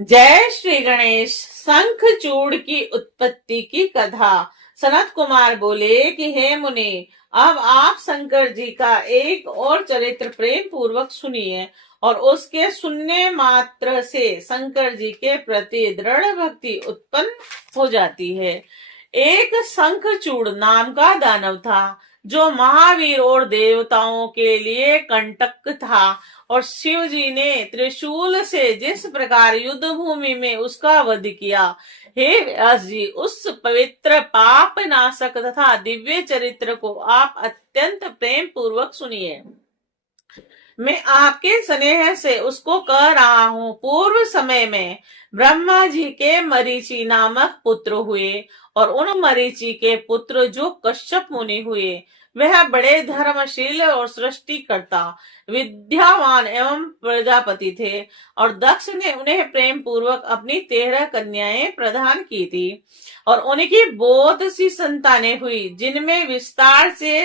जय श्री गणेश। शंखचूड़ की उत्पत्ति की कथा। सनत कुमार बोले कि हे मुनि, अब आप शंकर जी का एक और चरित्र प्रेम पूर्वक सुनिए और उसके सुनने मात्र से शंकर जी के प्रति दृढ़ भक्ति उत्पन्न हो जाती है। एक शंखचूड़ नाम का दानव था जो महावीर और देवताओं के लिए कंटक था, और शिव जी ने त्रिशूल से जिस प्रकार युद्ध भूमि में उसका वध किया, हे व्यास जी, उस पवित्र पाप नाशक तथा दिव्य चरित्र को आप अत्यंत प्रेम पूर्वक सुनिए। मैं आपके स्नेह से उसको कह रहा हूँ। पूर्व समय में ब्रह्मा जी के मरीचि नामक पुत्र हुए, और उन मरीचि के पुत्र जो कश्यप मुनि हुए, वह बड़े धर्मशील और सृष्टिकर्ता, विद्यावान एवं प्रजापति थे। और दक्ष ने उन्हें प्रेम पूर्वक अपनी 13 कन्याएं प्रदान की थी, और उनकी बहुत सी संतानें हुई, जिनमें विस्तार से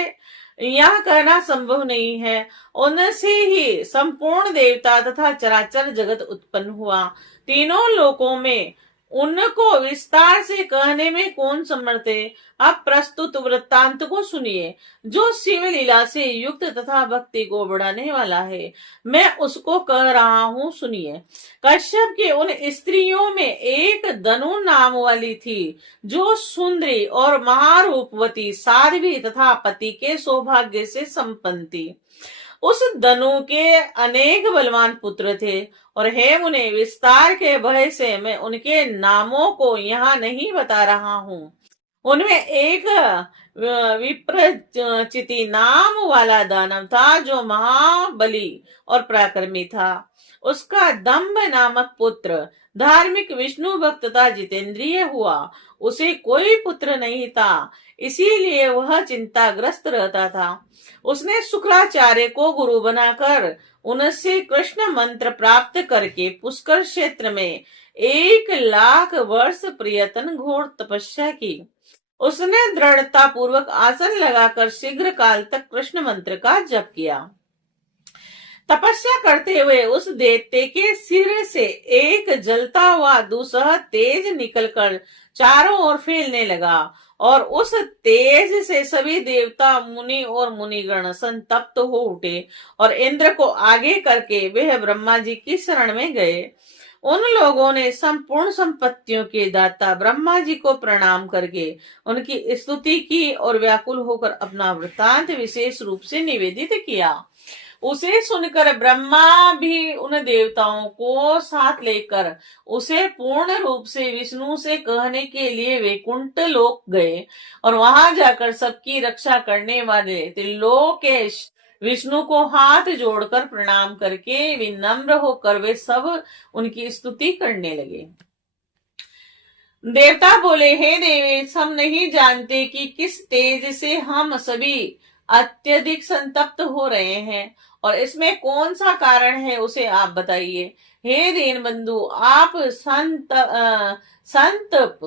यह कहना संभव नहीं है। उनसे ही संपूर्ण देवता तथा चराचर जगत उत्पन्न हुआ। तीनों लोकों में उनको विस्तार से कहने में कौन समर्थ है। अब प्रस्तुत वृत्तांत को सुनिए, जो शिव लीला से युक्त तथा भक्ति को बढ़ाने वाला है। मैं उसको कह रहा हूँ, सुनिए। कश्यप की उन स्त्रियों में एक दनु नाम वाली थी, जो सुंदरी और महारूपवती, साध्वी तथा पति के सौभाग्य से संपन्न थी। उस दनु के अनेक बलवान पुत्र थे, और हे मुने, विस्तार के भय से मैं उनके नामों को यहाँ नहीं बता रहा हूँ। उनमें एक विप्रचिति नाम वाला दानव था, जो महाबली और पराक्रमी था। उसका दंभ नामक पुत्र धार्मिक, विष्णु भक्त तथा जितेंद्रिय हुआ। उसे कोई पुत्र नहीं था, इसीलिए वह चिंताग्रस्त रहता था। उसने शुक्राचार्य को गुरु बनाकर उनसे कृष्ण मंत्र प्राप्त करके पुष्कर क्षेत्र में 1,00,000 वर्ष प्रयत्न घोर तपस्या की। उसने दृढ़ता पूर्वक आसन लगाकर शीघ्र काल तक कृष्ण मंत्र का जप किया। तपस्या करते हुए उस दैत्य के सिर से एक जलता हुआ दूसरा तेज निकलकर चारों ओर फैलने लगा, और उस तेज से सभी देवता, मुनि और मुनिगण संतप्त हो उठे, और इंद्र को आगे करके वह ब्रह्मा जी की शरण में गए। उन लोगों ने संपूर्ण संपत्तियों के दाता ब्रह्मा जी को प्रणाम करके उनकी स्तुति की, और व्याकुल होकर अपना वृत्तांत विशेष रूप से निवेदित किया। उसे सुनकर ब्रह्मा भी उन देवताओं को साथ लेकर उसे पूर्ण रूप से विष्णु से कहने के लिए वैकुंठ लोक गए, और वहां जाकर सबकी रक्षा करने वाले त्रिलोकेश विष्णु को हाथ जोड़कर प्रणाम करके विनम्र होकर वे सब उनकी स्तुति करने लगे। देवता बोले, हे देवेश, हम नहीं जानते कि किस तेज से हम सभी अत्यधिक संतप्त हो रहे हैं, और इसमें कौन सा कारण है, उसे आप बताइए। हे दीन बंधु, आप संतप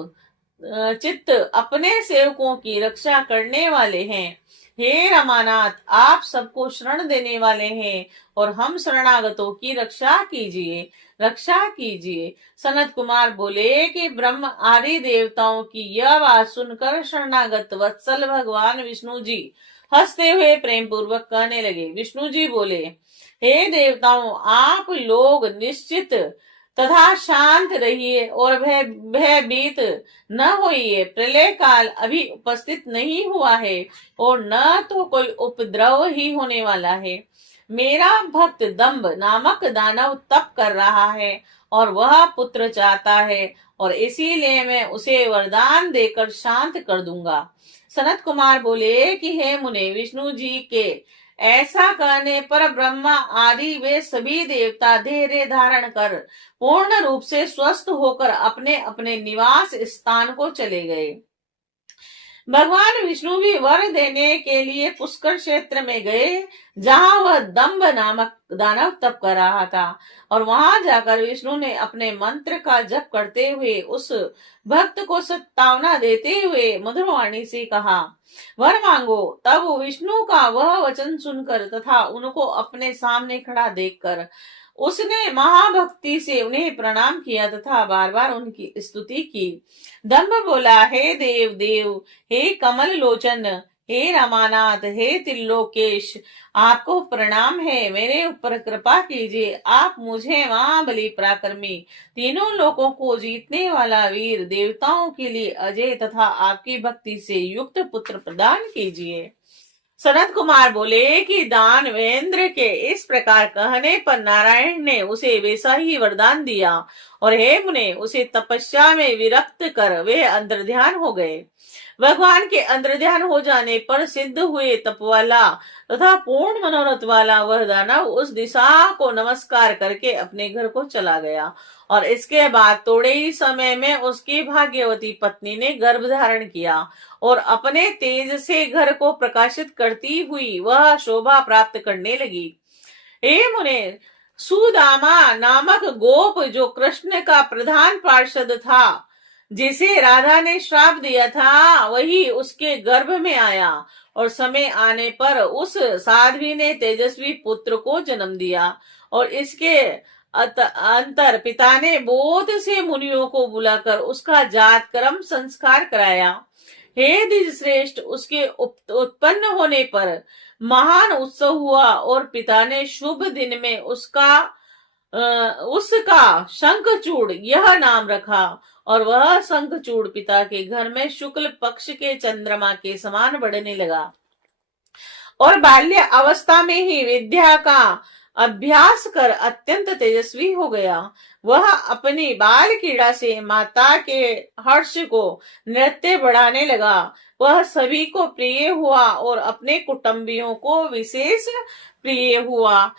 चित्त अपने सेवकों की रक्षा करने वाले हैं। हे रमानाथ, आप सबको शरण देने वाले हैं, और हम शरणागतों की रक्षा कीजिए, रक्षा कीजिए। सनत कुमार बोले कि ब्रह्म आदि देवताओं की यह बात सुनकर शरणागत वत्सल भगवान विष्णु जी हंसते हुए प्रेम पूर्वक कहने लगे। विष्णु जी बोले, हे देवताओं, आप लोग निश्चित तथा शांत रहिए और भयभीत न होइए। प्रलय काल अभी उपस्थित नहीं हुआ है, और न तो कोई उपद्रव ही होने वाला है। मेरा भक्त दंभ नामक दानव तप कर रहा है, और वह पुत्र चाहता है, और इसीलिए मैं उसे वरदान देकर शांत कर दूंगा। सनत कुमार बोले कि हे मुने, विष्णु जी के ऐसा कहने पर ब्रह्मा आदि वे सभी देवता धैर्य धारण कर पूर्ण रूप से स्वस्थ होकर अपने अपने निवास स्थान को चले गए। भगवान विष्णु भी वर देने के लिए पुष्कर क्षेत्र में गए, जहां वह दंभ नामक दानव तप कर रहा था, और वहां जाकर विष्णु ने अपने मंत्र का जप करते हुए उस भक्त को सत्तावना देते हुए मधुरवाणी से कहा, वर मांगो। तब विष्णु का वह वचन सुनकर तथा उनको अपने सामने खड़ा देखकर उसने महाभक्ति से उन्हें प्रणाम किया तथा बार बार उनकी स्तुति की। दंभ बोला, हे देव देव, हे कमल लोचन, हे रमानाथ, हे त्रिलोकेश, आपको प्रणाम है, मेरे ऊपर कृपा कीजिए। आप मुझे महाबली पराक्रमी, तीनों लोकों को जीतने वाला वीर, देवताओं के लिए अजय तथा आपकी भक्ति से युक्त पुत्र प्रदान कीजिए। सनत कुमार बोले कि दानवेंद्र के इस प्रकार कहने पर नारायण ने उसे वैसा ही वरदान दिया और हे मुने, उसे तपस्या में विरक्त कर वे अंतर्ध्यान हो गए। भगवान के अंतर्ध्यान हो जाने पर सिद्ध हुए तप वाला तथा पूर्ण मनोरथ वाला वह दानव उस दिशा को नमस्कार करके अपने घर को चला गया और इसके बाद थोड़े ही समय में उसकी भाग्यवती पत्नी ने गर्भ धारण किया और अपने तेज से घर को प्रकाशित करती हुई वह शोभा प्राप्त करने लगी। हे मुने, सुदामा नामक गोप जो कृष्ण का प्रधान पार्षद था, जिसे राधा ने श्राप दिया था, वही उसके गर्भ में आया और समय आने पर उस साध्वी ने तेजस्वी पुत्र को जन्म दिया और इसके अंतर पिता ने बहुत से मुनियों को बुलाकर उसका जात कर्म संस्कार कराया। हे द्विज श्रेष्ठ, उसके उत्पन्न होने पर महान उत्सव हुआ और पिता ने शुभ दिन में उसका शंखचूड़ यह नाम रखा और वह शंखचूड़ पिता के घर में शुक्ल पक्ष के चंद्रमा के समान बढ़ने लगा और बाल्य अवस्था में ही विद्या का अभ्यास कर अत्यंत तेजस्वी हो गया। वह अपनी बाल क्रीड़ा से माता के हर्ष को नृत्य बढ़ाने लगा। वह सभी को प्रिय हुआ और अपने कुटुंबियों को विशेष प्रिय हुआ।